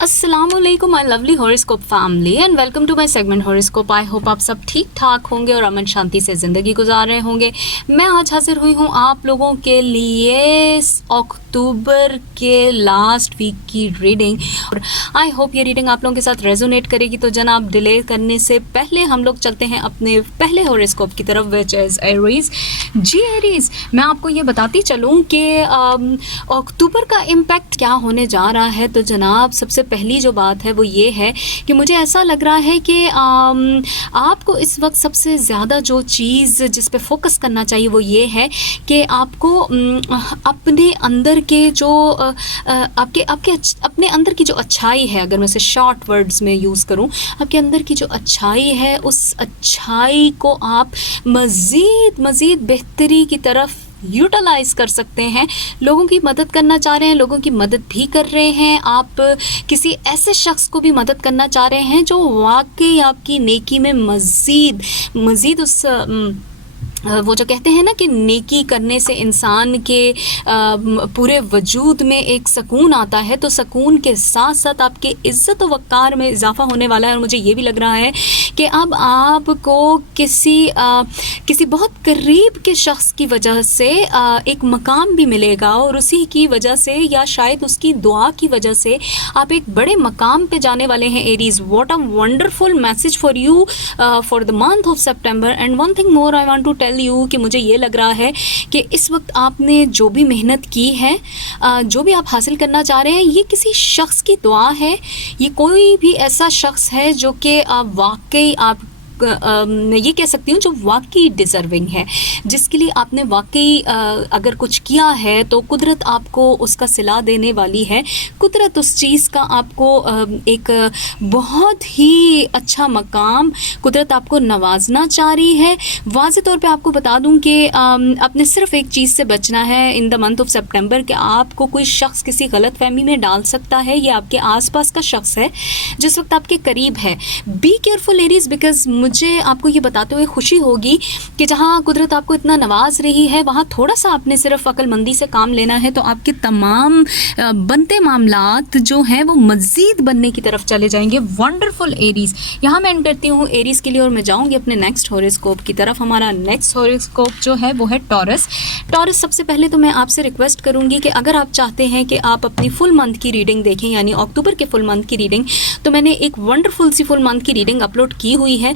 अस्सलामुअलैकुम my lovely horoscope family and welcome to my segment horoscope. I hope आप सब ठीक ठाक होंगे और अमन शांति से ज़िंदगी गुजार रहे होंगे। मैं आज हाजिर हुई हूँ आप लोगों के लिए अक्टूबर के लास्ट वीक की रीडिंग। और आई होप ये रीडिंग आप लोगों के साथ रेजोनेट करेगी। तो जनाब डिले करने से पहले हम लोग चलते हैं अपने पहले हॉरोस्कोप की तरफ, विच इज़ एरीज। जी एरीज, मैं आपको ये बताती चलूँ कि अक्टूबर का इम्पैक्ट क्या होने जा रहा है। तो जनाब सबसे पहली जो बात है वो ये है कि मुझे ऐसा लग रहा है कि आपको इस वक्त सबसे ज़्यादा जो चीज़ जिस पे फोकस करना चाहिए वो ये है कि आपको अपने अंदर के जो आपके अपने अंदर की जो अच्छाई है, अगर मैं इसे शॉर्ट वर्ड्स में यूज़ करूं, आपके अंदर की जो अच्छाई है उस अच्छाई को आप मज़ीद बेहतरी की तरफ यूटिलाइज़ कर सकते हैं। लोगों की मदद करना चाह रहे हैं, लोगों की मदद भी कर रहे हैं। आप किसी ऐसे शख्स को भी मदद करना चाह रहे हैं जो वाकई आपकी नेकी में मज़ीद उस वो जो कहते हैं ना कि नेकी करने से इंसान के पूरे वजूद में एक सुकून आता है, तो सुकून के साथ साथ आपके इज़्ज़त व वक़ार में इजाफ़ा होने वाला है। और मुझे ये भी लग रहा है कि अब आपको किसी बहुत करीब के शख्स की वजह से एक मकाम भी मिलेगा और उसी की वजह से या शायद उसकी दुआ की वजह से आप एक बड़े मकाम पे जाने वाले हैं Aries. What a wonderful message for you for the month of सितंबर। And one thing more I want to tell you कि मुझे ये लग रहा है कि इस वक्त आपने जो भी मेहनत की है, जो भी आप हासिल करना चाह रहे हैं, ये किसी शख्स की दुआ है। ये कोई भी ऐसा शख्स है जो कि वाकई आप मैं ये कह सकती हूँ जो वाकई डिज़र्विंग है, जिसके लिए आपने वाकई अगर कुछ किया है तो कुदरत आपको उसका सिला देने वाली है। कुदरत उस चीज़ का आपको एक बहुत ही अच्छा मकाम, कुदरत आपको नवाजना चाह रही है। वाज़े तौर पे आपको बता दूँ कि आपने सिर्फ एक चीज़ से बचना है इन द मंथ ऑफ सितंबर कि आपको कोई शख्स किसी गलत फहमी में डाल सकता है। ये आपके आसपास का शख्स है जिस वक्त आपके करीब है। बी केयरफुल एरीज, बिकॉज मुझे आपको ये बताते हुए खुशी होगी कि जहाँ कुदरत आपको इतना नवाज रही है वहाँ थोड़ा सा आपने सिर्फ अक्लमंदी से काम लेना है, तो आपके तमाम बनते मामलात जो हैं वो मज़ीद बनने की तरफ चले जाएंगे। वंडरफुल एरीज़, यहाँ मैं एंड करती हूँ एरीज़ के लिए और मैं जाऊँगी अपने नेक्स्ट हॉरोस्कोप की तरफ। हमारा नेक्स्ट हॉरोस्कोप जो है वो है टॉरस। टॉरस, सबसे पहले तो मैं आपसे रिक्वेस्ट करूँगी कि अगर आप चाहते हैं कि आप अपनी फुल मंथ की रीडिंग देखें, यानी अक्टूबर के फुल मंथ की रीडिंग, तो मैंने एक वंडरफुल सी फुल मंथ की रीडिंग अपलोड की हुई है।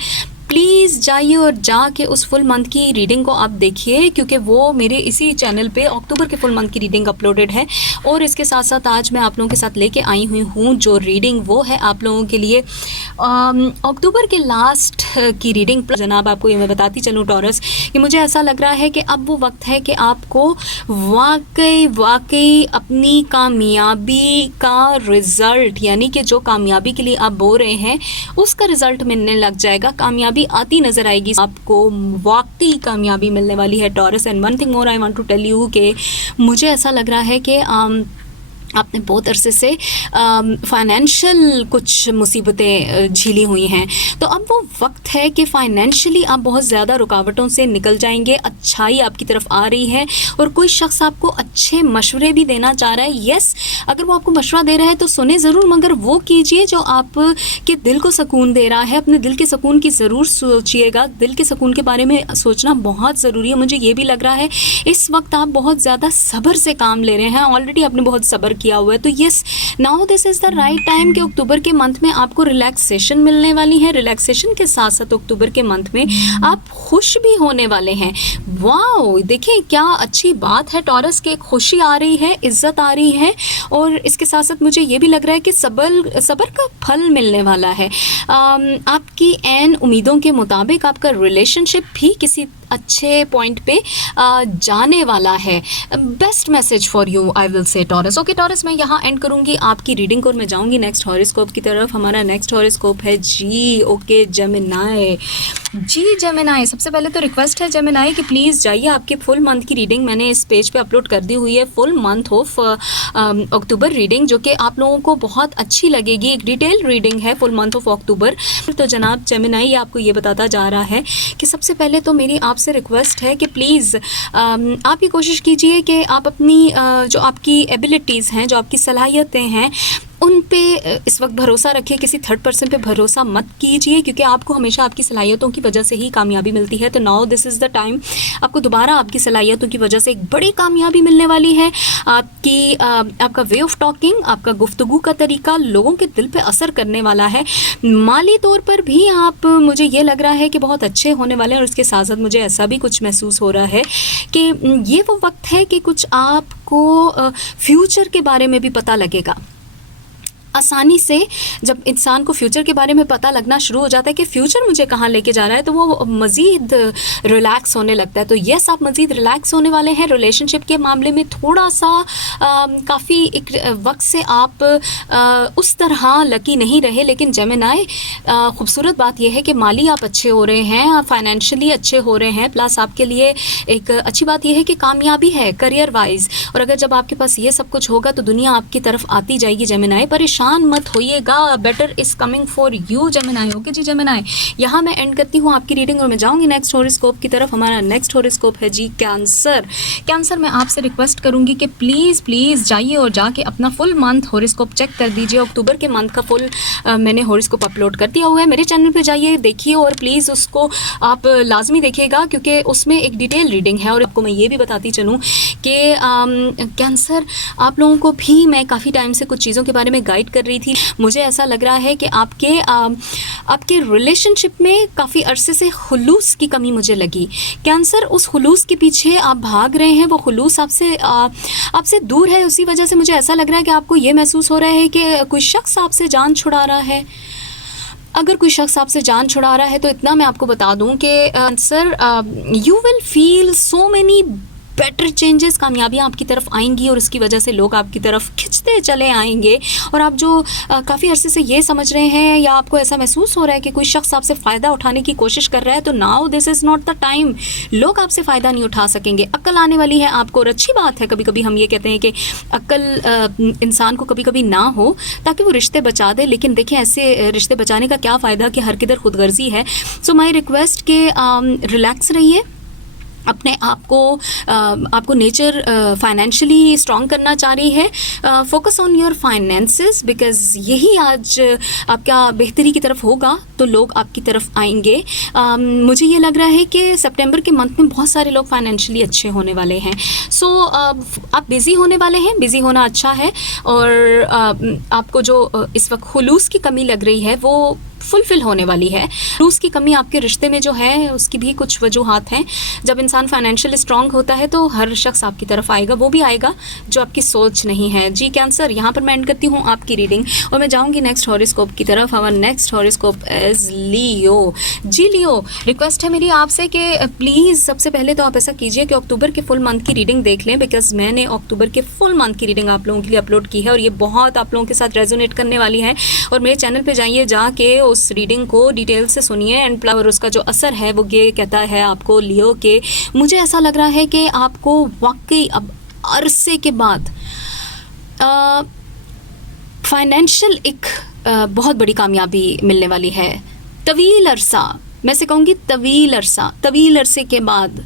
प्लीज़ जाइए और जाके उस फुल मंथ की रीडिंग को आप देखिए, क्योंकि वो मेरे इसी चैनल पे अक्टूबर के फुल मंथ की रीडिंग अपलोडेड है। और इसके साथ साथ आज मैं आप लोगों के साथ लेके आई हुई हूँ जो रीडिंग वो है आप लोगों के लिए अक्टूबर के लास्ट की रीडिंग। जनाब आपको ये मैं बताती चलूँ टॉरस कि मुझे ऐसा लग रहा है कि अब वो वक्त है कि आपको वाकई अपनी कामयाबी का रिज़ल्ट, यानी कि जो कामयाबी के लिए आप बो रहे हैं उसका रिज़ल्ट मिलने लग जाएगा। कामयाबी आती नज़र आएगी, आपको वाकई कामयाबी मिलने वाली है Taurus. And one thing more I want to tell you कि मुझे ऐसा लग रहा है कि आपने बहुत अरसे से फाइनेंशियल कुछ मुसीबतें झेली हुई हैं, तो अब वो वक्त है कि फाइनेंशियली आप बहुत ज़्यादा रुकावटों से निकल जाएंगे। अच्छाई आपकी तरफ आ रही है और कोई शख्स आपको अच्छे मशवरे भी देना चाह रहा है। यस, अगर वो आपको मशवरा दे रहा है तो सुने ज़रूर, मगर वो कीजिए जो आपके दिल को सुकून दे रहा है। अपने दिल के सुकून की ज़रूर सोचिएगा, दिल के सुकून के बारे में सोचना बहुत ज़रूरी है। मुझे ये भी लग रहा है इस वक्त आप बहुत ज़्यादा सब्र से काम ले रहे हैं, ऑलरेडी आपने बहुत सब्र किया हुआ है। तो yes, now this is the right time कि अक्टूबर के मंथ में आपको रिलैक्सेशन मिलने वाली है। रिलैक्सेशन के साथ साथ अक्टूबर के मंथ में आप खुश भी होने वाले हैं। वाओ, देखिए क्या अच्छी बात है टॉरस के, खुशी आ रही है, इज्जत आ रही है। और इसके साथ साथ मुझे ये भी लग रहा है कि सब्र का फल मिलने वाला है। आपकी एन उम्मीदों के मुताबिक आपका रिलेशनशिप भी किसी अच्छे पॉइंट पे जाने वाला है। Best message for you I will say taurus. Okay taurus, मैं यहाँ एंड करूँगी आपकी रीडिंग और मैं जाऊँगी नेक्स्ट हॉरोस्कोप की तरफ। हमारा नेक्स्ट हॉरोस्कोप है जी ओके जेमिनाई। जी जेमिनाई, सबसे पहले तो रिक्वेस्ट है जेमिनाई कि प्लीज़ जाइए, आपकी फुल मंथ की रीडिंग मैंने इस पेज पे अपलोड कर दी हुई है। Full month of October reading जो कि आप लोगों को बहुत अच्छी लगेगी। एक डिटेल रीडिंग है फुल मंथ ऑफ अक्टूबर। तो जनाब जेमिनाई आपको ये बताता जा रहा है कि सबसे पहले तो मेरी आपसे रिक्वेस्ट है कि प्लीज़ आप ये कोशिश कीजिए कि आप अपनी जो आपकी एबिलिटीज़ हैं, जो आपकी सलाहियतें हैं, उन पे इस वक्त भरोसा रखिए, किसी थर्ड पर्सन पे भरोसा मत कीजिए, क्योंकि आपको हमेशा आपकी सलाहियतों की वजह से ही कामयाबी मिलती है। तो now this is the time, आपको दोबारा आपकी सलाहियतों की वजह से एक बड़ी कामयाबी मिलने वाली है। आपका वे ऑफ टॉकिंग, आपका गुफ्तगू का तरीका लोगों के दिल पे असर करने वाला है। माली तौर पर भी आप, मुझे ये लग रहा है कि बहुत अच्छे होने वाले हैं, और इसके साथ साथ मुझे ऐसा भी कुछ महसूस हो रहा है कि ये वो वक्त है कि कुछ आपको फ्यूचर के बारे में भी पता लगेगा। आसानी से जब इंसान को फ्यूचर के बारे में पता लगना शुरू हो जाता है कि फ्यूचर मुझे कहाँ लेके जा रहा है, तो वो मज़ीद रिलैक्स होने लगता है। तो यस, आप मज़ीद रिलैक्स होने वाले हैं। रिलेशनशिप के मामले में थोड़ा सा काफ़ी एक वक्त से आप उस तरह लकी नहीं रहे, लेकिन जेमिनाई, खूबसूरत बात यह है कि माली आप अच्छे हो रहे हैं, आप फाइनेंशियली अच्छे हो रहे हैं, प्लस आपके लिए एक अच्छी बात यह है कि कामयाबी है करियर वाइज। और अगर जब आपके पास ये सब कुछ होगा तो दुनिया आपकी तरफ आती जाएगी। जेमिनाई, परेशान मत होइएगा, better is coming for you Gemini. Okay जी जेमिनाई, यहाँ मैं एंड करती हूँ आपकी रीडिंग और मैं जाऊँगी नेक्स्ट हॉरोस्कोप की तरफ। हमारा नेक्स्ट हॉरोस्कोप है जी कैंसर। कैंसर, मैं आपसे रिक्वेस्ट करूँगी कि प्लीज़ जाइए और जाके अपना फुल मंथ हॉरोस्कोप चेक कर दीजिए। अक्टूबर के मंथ का फुल मैंने हॉरोस्कोप अपलोड कर दिया हुआ है, मेरे चैनल पे जाइए देखिए, और प्लीज़ उसको आप लाजमी देखिएगा, क्योंकि उसमें एक डिटेल रीडिंग है। और आपको मैं ये भी बताती चलूँ कि कैंसर, आप लोगों को भी मैं काफ़ी टाइम से कुछ चीज़ों के बारे में गाइड कर रही थी। मुझे ऐसा लग रहा है कि आपके रिलेशनशिप में काफ़ी अरसे से खुलूस की कमी मुझे लगी। कैंसर, उस खुलूस के पीछे आप भाग रहे हैं, वो खुलूस आपसे दूर है। उसी वजह से मुझे ऐसा लग रहा है कि आपको ये महसूस हो रहा है कि कोई शख्स आपसे जान छुड़ा रहा है। अगर कोई शख्स आपसे जान छुड़ा रहा है तो इतना मैं आपको बता दूं कि Cancer, you will feel so many better changes. कामयाबियाँ आपकी तरफ आएंगी और उसकी वजह से लोग आपकी तरफ खिंचते चले आएंगे। और आप जो काफ़ी अरसे से ये समझ रहे हैं, या आपको ऐसा महसूस हो रहा है कि कोई शख्स आपसे फ़ायदा उठाने की कोशिश कर रहा है, तो now this is not the time. लोग आपसे फ़ायदा नहीं उठा सकेंगे। अक्ल आने वाली है आपको, और अच्छी बात है। कभी कभी हम ये कहते हैं कि अक्ल इंसान को कभी कभी ना हो ताकि वो रिश्ते बचा दे, लेकिन देखें ऐसे रिश्ते बचाने का क्या फ़ायदा कि हर किधर खुदगर्जी है। सो माई रिक्वेस्ट कि रिलैक्स रहिए, अपने आपको नेचर फाइनेंशियली स्ट्रॉन्ग करना चाह रही है। Focus on your finances, because यही आज आपका बेहतरी की तरफ होगा तो लोग आपकी तरफ आएंगे। मुझे ये लग रहा है कि सितंबर के मंथ में बहुत सारे लोग फाइनेंशियली अच्छे होने वाले हैं। सो आप बिज़ी होने वाले हैं, बिज़ी होना अच्छा है। और आपको जो इस वक्त खुलूस की कमी लग रही है वो फुलफिल होने वाली है। खुलूस की कमी आपके रिश्ते में जो है उसकी भी कुछ वजूहात हैं। जब इंसान फाइनेंशियली स्ट्रांग होता है तो हर शख्स आपकी तरफ आएगा, वो भी आएगा जो आपकी सोच नहीं है। जी कैंसर, यहाँ पर मैं एंड करती हूँ आपकी रीडिंग और मैं जाऊँगी नेक्स्ट हॉरोस्कोप की तरफ। हमारा नेक्स्ट हॉरोस्कोप इज लियो। जी लियो, रिक्वेस्ट है मेरी आपसे कि प्लीज़ सबसे पहले तो आप ऐसा कीजिए कि अक्टूबर के फुल मंथ की रीडिंग देख लें, बिकॉज मैंने अक्टूबर के फुल मंथ की रीडिंग आप लोगों के लिए अपलोड की है और ये बहुत आप लोगों के साथ रेजोनेट करने वाली है। और मेरे चैनल पे जाइए, जाके उस रीडिंग को डिटेल से सुनिए एंड और उसका जो असर है वो ये कहता है आपको लियो के मुझे ऐसा लग रहा है कि आपको वाकई अब अरसे के बाद फाइनेंशियल एक बहुत बड़ी कामयाबी मिलने वाली है। तवील अरसा, मैं से कहूँगी तवील अरसे के बाद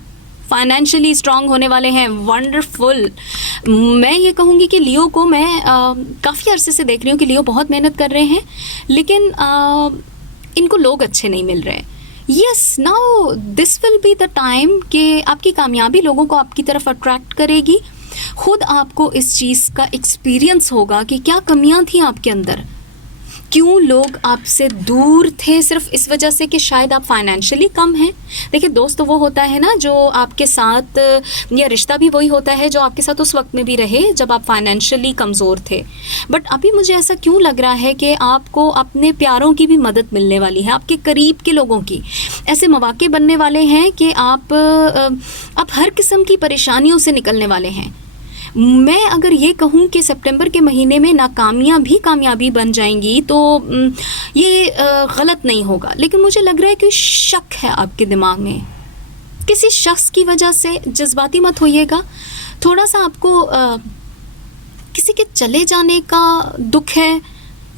फाइनेंशियली स्ट्रांग होने वाले हैं। वंडरफुल। मैं ये कहूँगी कि लियो को मैं काफ़ी अरसे से देख रही हूँ कि लियो बहुत मेहनत कर रहे हैं, लेकिन इनको लोग अच्छे नहीं मिल रहे। Yes, now this will be the time कि आपकी कामयाबी लोगों को आपकी तरफ अट्रैक्ट करेगी। खुद आपको इस चीज़ का एक्सपीरियंस होगा कि क्या कमियां थी आपके अंदर, क्यों लोग आपसे दूर थे, सिर्फ इस वजह से कि शायद आप फाइनेंशियली कम हैं। देखिए दोस्त तो वो होता है ना जो आपके साथ, या रिश्ता भी वही होता है जो आपके साथ उस वक्त में भी रहे जब आप फाइनेंशियली कमज़ोर थे। बट अभी मुझे ऐसा क्यों लग रहा है कि आपको अपने प्यारों की भी मदद मिलने वाली है, आपके करीब के लोगों की। ऐसे मौके बनने वाले हैं कि आप हर किस्म की परेशानियों से निकलने वाले हैं। मैं अगर ये कहूँ कि सितंबर के महीने में नाकामियाँ भी कामयाबी बन जाएंगी तो ये गलत नहीं होगा, लेकिन मुझे लग रहा है कि शक है आपके दिमाग में किसी शख्स की वजह से। जज्बाती मत होइएगा, थोड़ा सा आपको किसी के चले जाने का दुख है,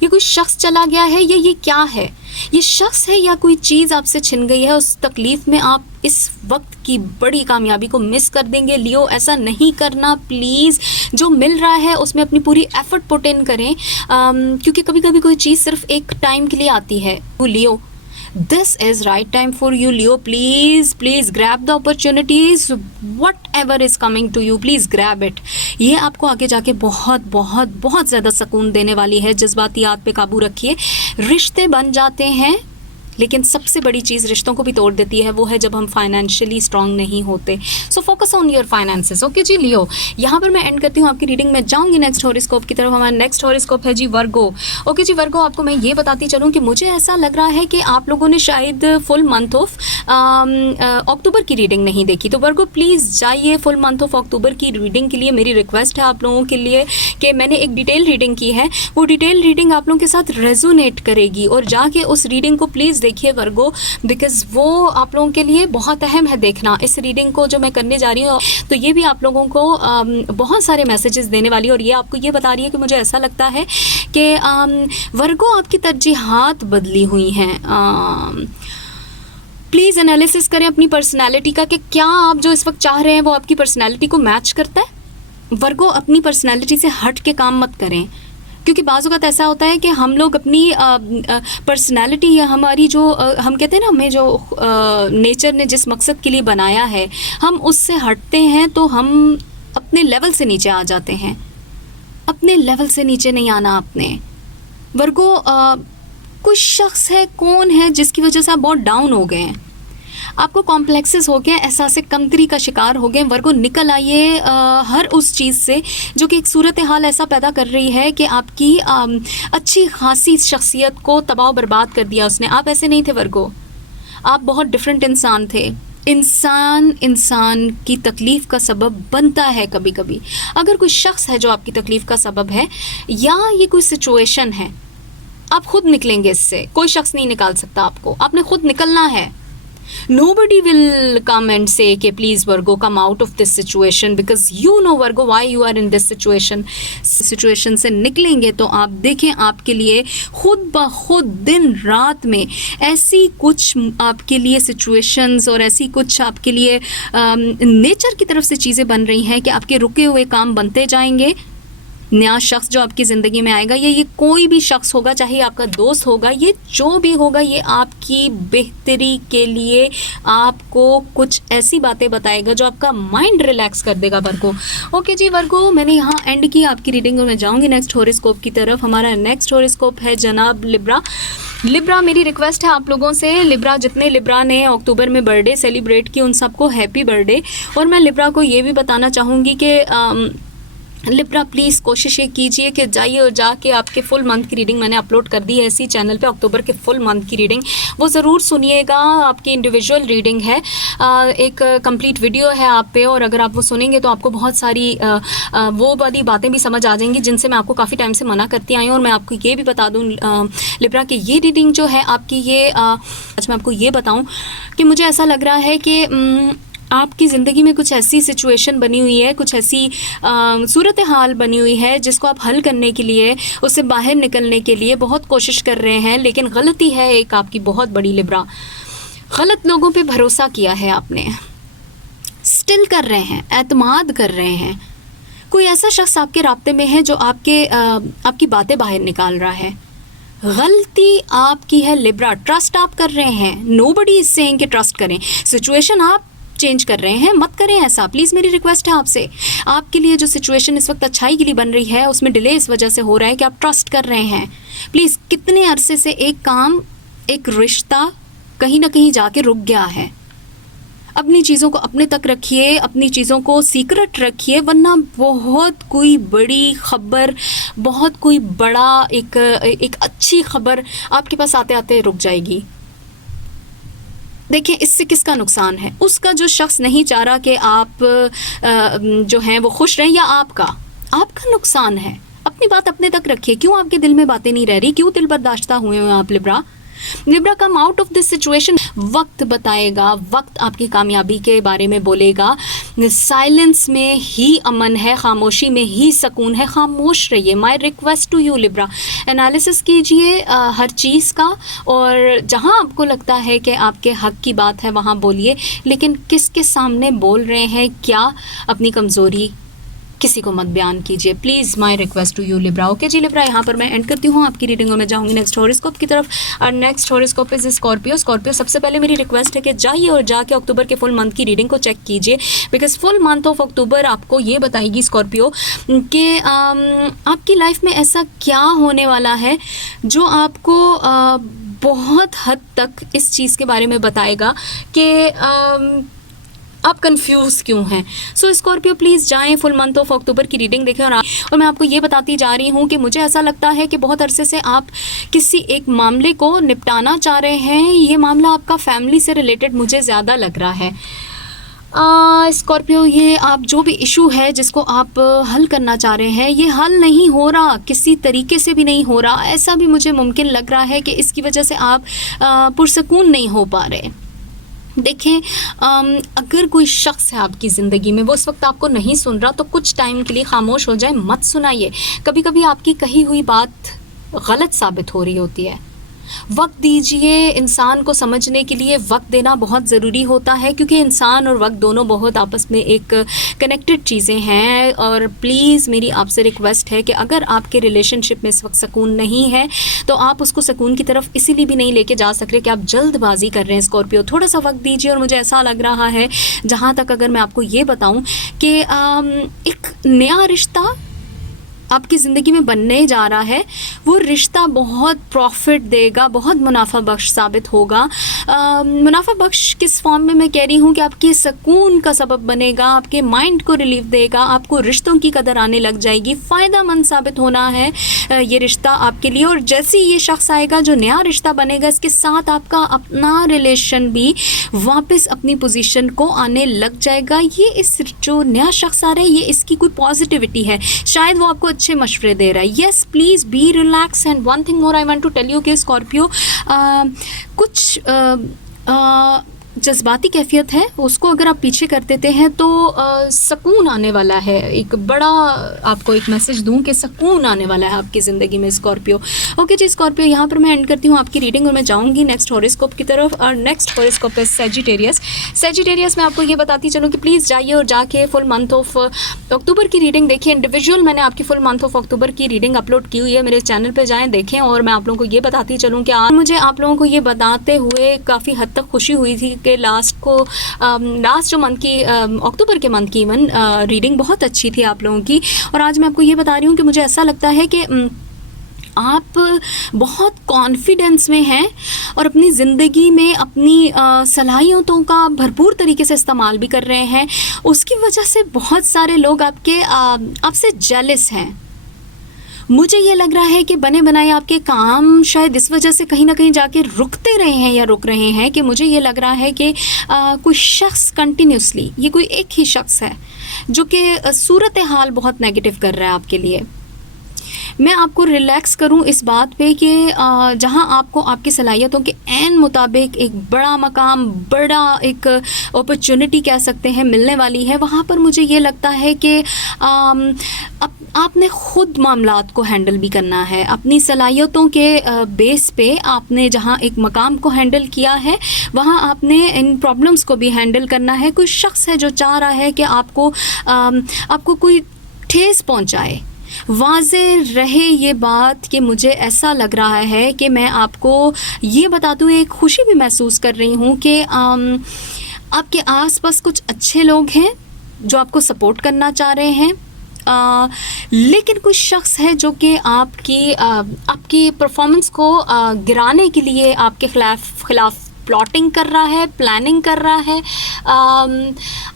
ये कोई शख्स चला गया है, ये क्या है। ये शख्स है या कोई चीज़ आपसे छिन गई है, उस तकलीफ़ में आप इस वक्त की बड़ी कामयाबी को मिस कर देंगे। लियो, ऐसा नहीं करना प्लीज़। जो मिल रहा है उसमें अपनी पूरी एफर्ट पुट इन करें, क्योंकि कभी कभी कोई चीज़ सिर्फ एक टाइम के लिए आती है। वो Leo, this is right time for you Leo. Please grab the opportunities, whatever is coming to you, please grab it. ये आपको आगे जाके बहुत बहुत बहुत ज़्यादा सुकून देने वाली है। जज्बातियात पे काबू रखिए। रिश्ते बन जाते हैं, लेकिन सबसे बड़ी चीज़ रिश्तों को भी तोड़ देती है, वो है जब हम फाइनेंशियली स्ट्रांग नहीं होते। So focus on your finances. Okay जी लियो, यहाँ पर मैं एंड करती हूँ आपकी रीडिंग में, जाऊँगी नेक्स्ट हॉरोस्कोप की तरफ। हमारा नेक्स्ट हॉरोस्कोप है जी वर्गो। ओके जी वर्गो, आपको मैं ये बताती चलूँ कि मुझे ऐसा लग रहा है कि आप लोगों ने शायद फुल मंथ ऑफ अक्टूबर की रीडिंग नहीं देखी। तो वर्गो प्लीज़ जाइए फुल मंथ ऑफ अक्टूबर की रीडिंग के लिए। मेरी रिक्वेस्ट है आप लोगों के लिए कि मैंने एक डिटेल रीडिंग की है, वो डिटेल रीडिंग आप लोगों के साथ रेजोनेट करेगी, और जाके उस रीडिंग को प्लीज़ देखिए वर्गो, बिकॉज वो आप लोगों के लिए बहुत अहम है देखना। इस रीडिंग को जो मैं करने जा रही हूँ, तो ये भी आप लोगों को बहुत सारे मैसेजेस देने वाली है, और ये आपको ये बता रही है कि मुझे ऐसा लगता है कि वर्गो आपकी तरजीहात बदली हुई हैं। प्लीज़ एनालिसिस करें अपनी पर्सनैलिटी का कि क्या आप जो इस वक्त चाह रहे हैं वो आपकी पर्सनैलिटी को मैच करता है। वर्गो, अपनी पर्सनैलिटी से हट के काम मत करें, क्योंकि बाज़ वक़्त ऐसा होता है कि हम लोग अपनी पर्सनैलिटी या हमारी जो हम कहते हैं ना, हमें जो नेचर ने जिस मकसद के लिए बनाया है, हम उससे हटते हैं तो हम अपने लेवल से नीचे आ जाते हैं। अपने लेवल से नीचे नहीं आना आपने। वर्गो, कोई शख्स है, कौन है जिसकी वजह से आप बहुत डाउन हो गए हैं, आपको कॉम्प्लेक्सेस हो गए, एहसास कमतरी का शिकार हो गए। वर्गो, निकल आइए हर उस चीज़ से जो कि एक सूरत हाल ऐसा पैदा कर रही है कि आपकी अच्छी खासी शख्सियत को तबाह बर्बाद कर दिया उसने। आप ऐसे नहीं थे वर्गो, आप बहुत डिफरेंट इंसान थे। इंसान की तकलीफ़ का सबब बनता है कभी कभी। अगर कोई शख्स है जो आपकी तकलीफ़ का सबब है, या ये कोई सिचुएशन है, आप खुद निकलेंगे इससे, कोई शख्स नहीं निकाल सकता आपको, आपने खुद निकलना है। Nobody will come and say कि please Virgo come out of this situation, because you know Virgo why you are in this situation से निकलेंगे तो आप देखें आपके लिए खुद ब खुद दिन रात में ऐसी कुछ आपके लिए situations और ऐसी कुछ आपके लिए नेचर की तरफ से चीज़ें बन रही हैं कि आपके रुके हुए काम बनते जाएंगे। नया शख्स जो आपकी ज़िंदगी में आएगा, ये कोई भी शख्स होगा, चाहे आपका दोस्त होगा, ये जो भी होगा, ये आपकी बेहतरी के लिए आपको कुछ ऐसी बातें बताएगा जो आपका माइंड रिलैक्स कर देगा वर्गो। ओके जी वर्गो, मैंने यहाँ एंड की आपकी रीडिंग और मैं जाऊँगी नेक्स्ट हॉरोस्कोप की तरफ। हमारा नेक्स्ट हॉरोस्कोप है जनाब लिब्रा। मेरी रिक्वेस्ट है आप लोगों से, लिब्रा जितने लिब्रा ने अक्टूबर में बर्थडे सेलिब्रेट की, उन सबको हैप्पी बर्थडे। और मैं लिब्रा को ये भी बताना चाहूँगी कि लिब्रा प्लीज़ कोशिश ये कीजिए कि जाइए और जाके आपके फुल मंथ की रीडिंग मैंने अपलोड कर दी है इसी चैनल पे, अक्टूबर के फुल मंथ की रीडिंग, वो ज़रूर सुनिएगा। आपकी इंडिविजुअल रीडिंग है, एक कंप्लीट वीडियो है आप पे, और अगर आप वो सुनेंगे तो आपको बहुत सारी वो वाली बातें भी समझ आ जाएंगी जिनसे मैं आपको काफ़ी टाइम से मना करती आई हूँ। और मैं आपको ये भी बता दूँ लिब्रा कि ये रीडिंग जो है आपकी, ये आज मैं आपको ये बताऊँ कि मुझे ऐसा लग रहा है कि आपकी ज़िंदगी में कुछ ऐसी सिचुएशन बनी हुई है, कुछ ऐसी सूरत हाल बनी हुई है जिसको आप हल करने के लिए, उससे बाहर निकलने के लिए बहुत कोशिश कर रहे हैं, लेकिन गलती है एक आपकी बहुत बड़ी लिब्रा, गलत लोगों पे भरोसा किया है आपने, स्टिल कर रहे हैं, एतमाद कर रहे हैं। कोई ऐसा शख्स आपके राब्ते में है जो आपकी बातें बाहर निकाल रहा है। गलती आपकी है लिब्रा, ट्रस्ट आप कर रहे हैं। नोबडी इज सेइंग कि ट्रस्ट करें, सिचुएशन आप चेंज कर रहे हैं, मत करें ऐसा प्लीज़, मेरी रिक्वेस्ट है आपसे। आपके लिए जो सिचुएशन इस वक्त अच्छाई के लिए बन रही है, उसमें डिले इस वजह से हो रहा है कि आप ट्रस्ट कर रहे हैं। प्लीज़, कितने अरसे से एक काम, एक रिश्ता कहीं ना कहीं जाके रुक गया है। अपनी चीज़ों को अपने तक रखिए, अपनी चीज़ों को सीक्रेट रखिए, वरना बहुत कोई बड़ी खबर, बहुत कोई बड़ा एक अच्छी खबर आपके पास आते आते रुक जाएगी। देखिए, इससे किसका नुकसान है? उसका जो शख्स नहीं चाह रहा कि आप जो हैं वो खुश रहें, या आपका नुकसान है। अपनी बात अपने तक रखिए। क्यों आपके दिल में बातें नहीं रह रही? क्यों दिल बर्दाश्ता हुए हो आप Libra? Libra, come out of this situation. वक्त बताएगा, वक्त आपकी कामयाबी के बारे में बोलेगा। साइलेंस में ही अमन है, खामोशी में ही सुकून है, खामोश रहिए। My request to you Libra, analysis कीजिए हर चीज़ का, और जहाँ आपको लगता है कि आपके हक की बात है वहाँ बोलिए, लेकिन किसके सामने बोल रहे हैं क्या, अपनी कमज़ोरी किसी को मत बयान कीजिए, please. My request to you Libra. Okay जी लिब्रा, यहाँ पर मैं एंड करती हूँ आपकी रीडिंग और मैं जाऊँगी नेक्स्ट हॉरोस्कोप की तरफ। और next horoscope is Scorpio. Scorpio, सबसे पहले मेरी रिक्वेस्ट है कि जाइए और जाके अक्टूबर के फुल मंथ की रीडिंग को चेक कीजिए, because full month of October आपको ये बताएगी स्कॉर्पियो कि आपकी लाइफ में ऐसा क्या होने वाला है जो आपको बहुत हद तक इस चीज़ के बारे में बताएगा कि आप कंफ्यूज क्यों हैं। सो स्कॉर्पियो प्लीज़ जाएं, फुल मंथ ऑफ अक्टूबर की रीडिंग देखें। और मैं आपको ये बताती जा रही हूँ कि मुझे ऐसा लगता है कि बहुत अरसे से आप किसी एक मामले को निपटाना चाह रहे हैं। ये मामला आपका फैमिली से रिलेटेड मुझे ज़्यादा लग रहा है स्कॉर्पियो। ये आप जो भी इशू है जिसको आप हल करना चाह रहे हैं, ये हल नहीं हो रहा, किसी तरीके से भी नहीं हो रहा। ऐसा भी मुझे मुमकिन लग रहा है कि इसकी वजह से आप पुरसकून नहीं हो पा रहे। देखें, अगर कोई शख्स है आपकी ज़िंदगी में, वो इस वक्त आपको नहीं सुन रहा, तो कुछ टाइम के लिए खामोश हो जाए, मत सुनाइए। कभी कभी आपकी कही हुई बात गलत साबित हो रही होती है। वक्त दीजिए, इंसान को समझने के लिए वक्त देना बहुत ज़रूरी होता है, क्योंकि इंसान और वक्त दोनों बहुत आपस में एक कनेक्टेड चीज़ें हैं। और प्लीज़ मेरी आपसे रिक्वेस्ट है कि अगर आपके रिलेशनशिप में इस वक्त सुकून नहीं है, तो आप उसको सुकून की तरफ इसीलिए भी नहीं लेके जा सक रहे कि आप जल्दबाजी कर रहे हैं। स्कॉर्पियो, थोड़ा सा वक्त दीजिए। और मुझे ऐसा लग रहा है, जहाँ तक अगर मैं आपको ये बताऊँ कि एक नया रिश्ता आपकी ज़िंदगी में बनने जा रहा है, वो रिश्ता बहुत प्रॉफिट देगा, बहुत मुनाफा बख्श साबित होगा। मुनाफा बख्श किस फॉर्म में मैं कह रही हूँ कि आपके सुकून का सबब बनेगा, आपके माइंड को रिलीफ देगा, आपको रिश्तों की कदर आने लग जाएगी। फ़ायदा मंद साबित होना है ये रिश्ता आपके लिए। और जैसे ही ये शख्स आएगा, जो नया रिश्ता बनेगा, इसके साथ आपका अपना रिलेशन भी वापस अपनी पोजीशन को आने लग जाएगा। ये इस जो नया शख्स आ रहा है, ये इसकी कोई पॉजिटिविटी है, शायद वो आपको अच्छे मशवरे दे रहा है। Yes, please be relax. And one thing more I want to tell you कि स्कॉर्पियो, कुछ जज्बाती कैफियत है, उसको अगर आप पीछे कर देते हैं तो सुकून आने वाला है। एक बड़ा आपको एक मैसेज दूं कि सुकून आने वाला है आपकी ज़िंदगी में स्कॉर्पियो। ओके जी स्कॉर्पियो, यहाँ पर मैं एंड करती हूँ आपकी रीडिंग और मैं जाऊँगी नेक्स्ट हॉरोस्कोप की तरफ। और नेक्स्ट हॉरोस्कोप है सैजिटेरियस। सैजिटेरियस में आपको ये बताती चलूँ कि प्लीज़ जाइए और जाके फुल मंथ ऑफ अक्टूबर की रीडिंग देखिए। इंडिविजुअल मैंने आपकी फुल मंथ ऑफ अक्टूबर की रीडिंग अपलोड की हुई है, मेरे चैनल पर जाएँ देखें। और मैं आप लोगों को ये बताती चलूँ कि आज मुझे आप लोगों को ये बताते हुए काफ़ी हद तक खुशी हुई थी कि लास्ट जो मंथ की अक्टूबर के मंथ की इवन रीडिंग बहुत अच्छी थी आप लोगों की। और आज मैं आपको ये बता रही हूँ कि मुझे ऐसा लगता है कि आप बहुत कॉन्फिडेंस में हैं और अपनी ज़िंदगी में अपनी सलाहियतों का भरपूर तरीके से इस्तेमाल भी कर रहे हैं। उसकी वजह से बहुत सारे लोग आपसे जेलस हैं। मुझे ये लग रहा है कि बने बनाए आपके काम शायद इस वजह से कहीं ना कहीं जाके रुकते रहे हैं या रुक रहे हैं कि मुझे ये लग रहा है कि कोई शख्स कंटिन्यूसली, ये कोई एक ही शख्स है जो कि सूरत हाल बहुत नेगेटिव कर रहा है आपके लिए। मैं आपको रिलैक्स करूं इस बात पे कि जहां आपको आपकी सलाहियतों के ऐन मुताबिक एक बड़ा मकाम, बड़ा एक अपॉर्चुनिटी कह सकते हैं मिलने वाली है, वहां पर मुझे ये लगता है कि आपने ख़ुद मामलात को हैंडल भी करना है। अपनी सलाहियतों के बेस पे आपने जहां एक मकाम को हैंडल किया है, वहां आपने इन प्रॉब्लम्स को भी हैंडल करना है। कोई शख्स है जो चाह रहा है कि आपको कोई ठेस पहुंचाए, वाज़े रहे ये बात कि मुझे ऐसा लग रहा है कि मैं आपको ये बताते हुए एक खुशी भी महसूस कर रही हूँ कि आपके आसपास कुछ अच्छे लोग हैं जो आपको सपोर्ट करना चाह रहे हैं। लेकिन कुछ शख्स है जो कि आपकी परफॉर्मेंस को गिराने के लिए आपके खिलाफ प्लॉटिंग कर रहा है, प्लानिंग कर रहा है।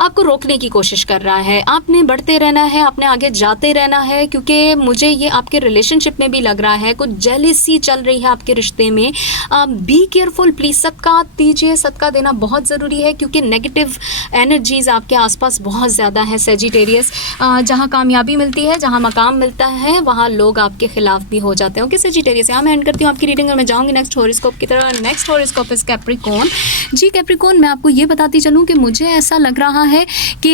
आपको रोकने की कोशिश कर रहा है। आपने बढ़ते रहना है, आपने आगे जाते रहना है, क्योंकि मुझे ये आपके रिलेशनशिप में भी लग रहा है कुछ जेलिसी चल रही है आपके रिश्ते में। बी केयरफुल प्लीज़, सदका दीजिए, सदका देना बहुत ज़रूरी है, क्योंकि नेगेटिव एनर्जीज़ आपके आसपास बहुत ज़्यादा है सेजिटेरियस। जहाँ कामयाबी मिलती है, जहाँ मकाम मिलता है, वहाँ लोग आपके खिलाफ भी हो जाते हैं। ओके सेजिटेरियस, यहाँ मैं एंड करती हूँ आपकी रीडिंग और मैं जाऊँगी नेक्स्ट हॉरोस्कोप की तरफ। Next horoscope is Capricorn. जी कैप्रिकॉर्न, मैं आपको ये बताती चलूँ कि मुझे ऐसा लग रहा है कि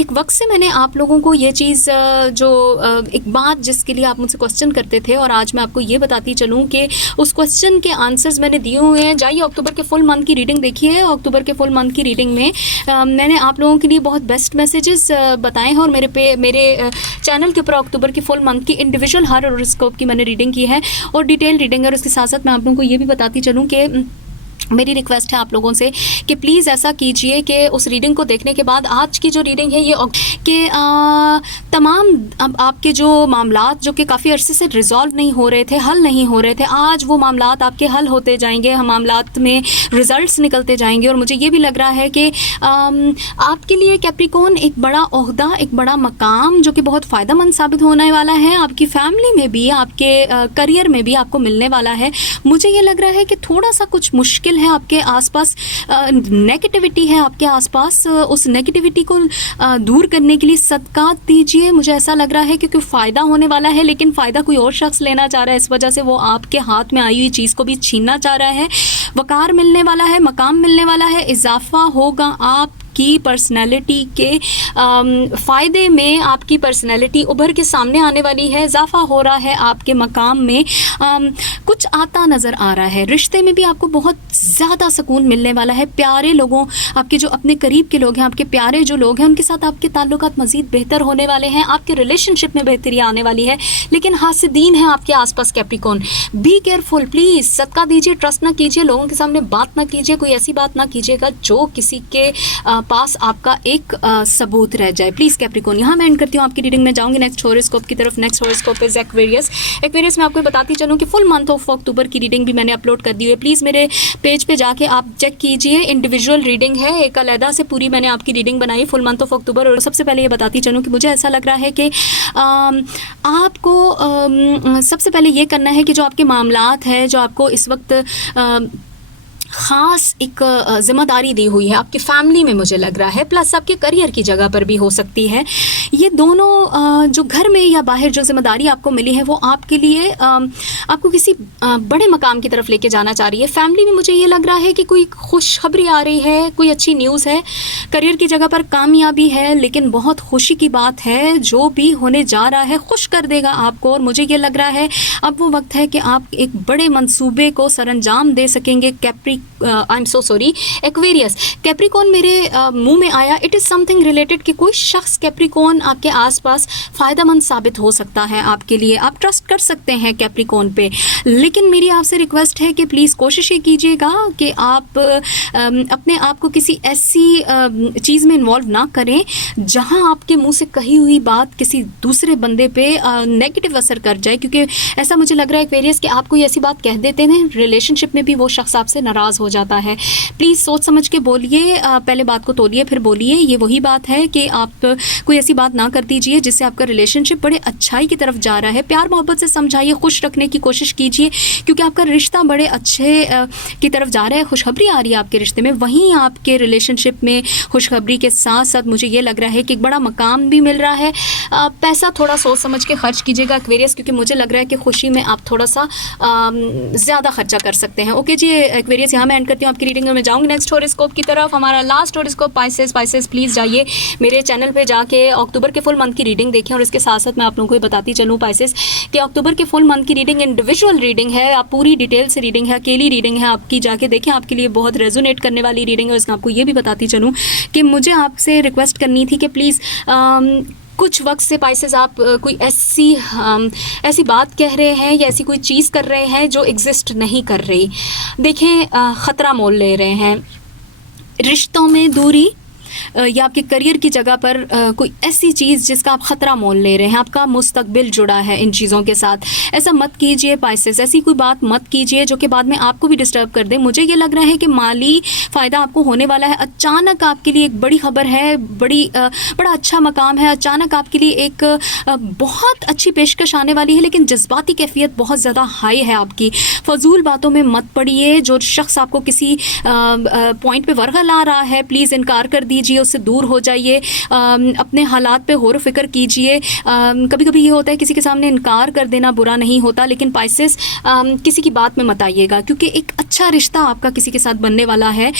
एक वक्त से मैंने आप लोगों को ये चीज़ एक बात जिसके लिए आप मुझसे क्वेश्चन करते थे, और आज मैं आपको ये बताती चलूँ कि उस क्वेश्चन के आंसर्स मैंने दिए हुए हैं। जाइए अक्टूबर के फुल मंथ की रीडिंग देखिए। अक्टूबर के फुल मंथ की रीडिंग में मैंने आप लोगों के लिए बहुत बेस्ट मैसेजेस बताए हैं, और मेरे चैनल के ऊपर अक्टूबर की फुल मंथ की इंडिविजुअल हर हॉरोस्कोप की मैंने रीडिंग की है और डिटेल रीडिंग है। और उसके साथ साथ मैं आप लोगों को ये भी बताती चलूँ कि मेरी रिक्वेस्ट है आप लोगों से कि प्लीज़ ऐसा कीजिए कि उस रीडिंग को देखने के बाद आज की जो रीडिंग है ये कि तमाम अब आपके जो मामलात जो कि काफ़ी अरसे से रिजॉल्व नहीं हो रहे थे, हल नहीं हो रहे थे, आज वो मामलात आपके हल होते जाएंगे, मामलात में रिजल्ट्स निकलते जाएंगे। और मुझे ये भी लग रहा है कि आपके लिए कैप्रिकॉर्न एक बड़ा ओहदा, एक बड़ा मकाम जो कि बहुत फ़ायदेमंद साबित होने वाला है। आपकी फैमिली में भी, आपके करियर में भी आपको मिलने वाला है। मुझे ये लग रहा है कि थोड़ा सा कुछ मुश्किल है आपके आसपास, नेगेटिविटी है आपके आसपास, उस नेगेटिविटी को दूर करने के लिए सदका दीजिए। मुझे ऐसा लग रहा है क्योंकि फ़ायदा होने वाला है, लेकिन फ़ायदा कोई और शख्स लेना चाह रहा है, इस वजह से वो आपके हाथ में आई हुई चीज़ को भी छीनना चाह रहा है। वकार मिलने वाला है, मकाम मिलने वाला है, इजाफा होगा आप की पर्सनैलिटी के फ़ायदे में। आपकी पर्सनैलिटी उभर के सामने आने वाली है, इजाफा हो रहा है आपके मकाम में, कुछ आता नज़र आ रहा है। रिश्ते में भी आपको बहुत ज़्यादा सुकून मिलने वाला है। प्यारे लोगों, आपके जो अपने करीब के लोग हैं, आपके प्यारे जो लोग हैं, उनके साथ आपके ताल्लुकात मज़ीद बेहतर होने वाले हैं। आपके रिलेशनशिप में बेहतरी आने वाली है, लेकिन हासिदीन है आपके आसपास कैप्रिकॉर्न। बी केयरफुल प्लीज़, सदका दीजिए, ट्रस्ट ना कीजिए, लोगों के सामने बात ना कीजिए, कोई ऐसी बात ना कीजिएगा जो किसी के पास आपका एक सबूत रह जाए। प्लीज़ कैप्रिकॉर्न, यहाँ मैं एंड करती हूँ आपकी रीडिंग में, जाऊँगी नेक्स्ट हॉरोस्कोप की तरफ। Next horoscope is Aquarius. Aquarius में आपको बताती चलूँ कि फुल मंथ ऑफ अक्टूबर की रीडिंग भी मैंने अपलोड कर दी है। प्लीज़ मेरे पेज पे जाके आप चेक कीजिए, इंडिविजुअल रीडिंग है, एक अलहदा से पूरी मैंने आपकी रीडिंग बनाई फुल मंथ ऑफ अक्टूबर। और सबसे पहले ये बताती चलूँ कि मुझे ऐसा लग रहा है कि आपको सबसे पहले ये करना है कि जो आपके मामलात हैं, जो आपको इस वक्त ख़ास एक ज़िम्मेदारी दी हुई है आपकी फैमिली में, मुझे लग रहा है, प्लस आपके करियर की जगह पर भी हो सकती है। ये दोनों जो घर में या बाहर जो ज़िम्मेदारी आपको मिली है वो आपके लिए आपको किसी बड़े मकाम की तरफ लेके जाना चाह रही है। फैमिली में मुझे ये लग रहा है कि कोई खुशखबरी आ रही है, कोई अच्छी न्यूज़ है, करियर की जगह पर कामयाबी है, लेकिन बहुत खुशी की बात है, जो भी होने जा रहा है खुश कर देगा आपको। और मुझे ये लग रहा है अब वो वक्त है कि आप एक बड़े मंसूबे को सरअंजाम दे सकेंगे। I am so sorry Aquarius, Capricorn मेरे मुंह में आया, इट इज़ समथिंग रिलेटेड कि कोई शख्स कैप्रिकॉर्न आपके आसपास फ़ायदेमंद साबित हो सकता है आपके लिए। आप ट्रस्ट कर सकते हैं कैप्रिकॉर्न पे, लेकिन मेरी आपसे रिक्वेस्ट है कि प्लीज़ कोशिश ये कीजिएगा कि आप अपने आप को किसी ऐसी चीज़ में इन्वॉल्व ना करें जहां आपके मुंह से कही हुई बात किसी दूसरे बंदे पे नेगेटिव असर कर जाए, क्योंकि ऐसा मुझे लग रहा है एक्वेरियस कि आप कोई ऐसी बात कह देते हैं, रिलेशनशिप में भी वो शख्स आपसे नाराज़ हो जाता है। प्लीज़ सोच समझ के बोलिए, पहले बात को तोलिए फिर बोलिए। ये वही बात है कि आप कोई ऐसी बात ना कर दीजिए जिससे आपका रिलेशनशिप बड़े अच्छाई की तरफ जा रहा है। प्यार मोहब्बत से समझाइए, खुश रखने की कोशिश कीजिए, क्योंकि आपका रिश्ता बड़े अच्छे की तरफ जा रहा है, खुशखबरी आ रही है आपके रिश्ते में। वहीं आपके रिलेशनशिप में खुशखबरी के साथ साथ मुझे ये लग रहा है कि एक बड़ा मकाम भी मिल रहा है। पैसा थोड़ा सोच समझ के खर्च कीजिएगा एक्वेरियस, क्योंकि मुझे लग रहा है कि खुशी में आप थोड़ा सा ज़्यादा खर्चा कर सकते हैं। ओके जी एक्वेरियस, यहाँ मैं एंड करती हूँ आपकी रीडिंग और मैं जाऊँगी नेक्स्ट हॉरोस्कोप की तरफ। हमारा लास्ट हॉरोस्कोप पाइसेस प्लीज़ जाइए मेरे चैनल पे जाके अक्टूबर के फुल मंथ की रीडिंग देखें। और इसके साथ साथ मैं आप लोगों को ये बताती चलूँ पाइसेस कि अक्टूबर के फुल मंथ की रीडिंग इंडिविजुअल रीडिंग है, आप पूरी डिटेल से रीडिंग है, अकेली रीडिंग है आपकी, जाके देखें, आपके लिए बहुत रेजोनेट करने वाली रीडिंग है। और इसमें आपको ये भी बताती चलूँ कि मुझे आपसे रिक्वेस्ट करनी थी कि प्लीज़ कुछ वक्त से पाइसेस आप कोई ऐसी बात कह रहे हैं या ऐसी कोई चीज़ कर रहे हैं जो एग्जिस्ट नहीं कर रही। देखें, ख़तरा मोल ले रहे हैं, रिश्तों में दूरी, या आपके करियर की जगह पर कोई ऐसी चीज़ जिसका आप ख़तरा मोल ले रहे हैं, आपका मुस्तकबिल जुड़ा है इन चीज़ों के साथ, ऐसा मत कीजिए पाइसेस। ऐसी कोई बात मत कीजिए जो कि बाद में आपको भी डिस्टर्ब कर दे। मुझे ये लग रहा है कि माली फ़ायदा आपको होने वाला है। अचानक आपके लिए एक बड़ी खबर है, बड़ा अच्छा मकाम है, अचानक आपके लिए एक बहुत अच्छी पेशकश आने वाली है, लेकिन जज्बाती कैफियत बहुत ज़्यादा हाई है आपकी। फजूल बातों में मत पड़िए। जो शख्स आपको किसी पॉइंट पे वरगला रहा है, प्लीज़ इनकार कर दीजिए, उससे दूर हो जाइए। अपने हालात पे गौर फ़िक्र कीजिए। कभी कभी ये होता है किसी के सामने इनकार कर देना बुरा नहीं होता, लेकिन पाइसेस किसी की बात में मत आइएगा, क्योंकि एक अच्छा रिश्ता आपका किसी के साथ बनने वाला है।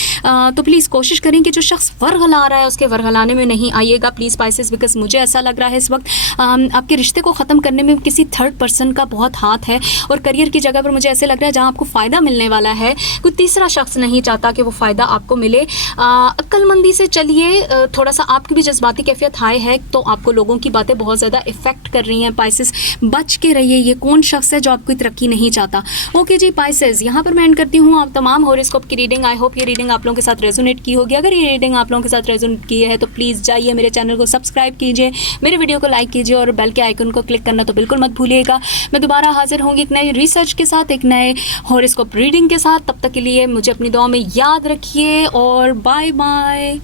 तो प्लीज़ कोशिश करें कि जो शख्स वरगला रहा है उसके वरगलाने में नहीं आइएगा प्लीज़ पाइसेस, बिकॉज मुझे ऐसा लग रहा है इस वक्त आपके रिश्ते को ख़त्म करने में किसी थर्ड पर्सन का बहुत हाथ है। और करियर की जगह पर मुझे ऐसे लग रहा है जहाँ आपको फ़ायदा मिलने वाला है, कोई तीसरा शख्स नहीं चाहता कि वो फ़ायदा आपको मिले। अक्लमंदी से चलिए। थोड़ा सा आपकी भी जज्बाती कैफियत हाई है, तो आपको लोगों की बातें बहुत ज़्यादा इफ़ेक्ट कर रही हैं। पाइसेस बच के रहिए। ये कौन शख्स है जो आपकी तरक्की नहीं चाहता। ओके जी पाइसेस, यहाँ पर मैं एंड करती हूँ आप तमाम हॉरोस्कोप की रीडिंग। आई होप ये रीडिंग आप लोगों के साथ रेजोनेट की होगी। अगर ये रीडिंग आप लोगों के साथ रेजोनेट की है तो प्लीज़ जाइए मेरे चैनल को सब्सक्राइब कीजिए, मेरे वीडियो को लाइक कीजिए और बेल के आइकन को क्लिक करना तो बिल्कुल मत भूलिएगा। मैं दोबारा हाजिर होंगी एक नए रिसर्च के साथ, एक नए हॉरोस्कोप रीडिंग के साथ। तब तक के लिए मुझे अपनी दुआ में याद रखिए और बाय बाय।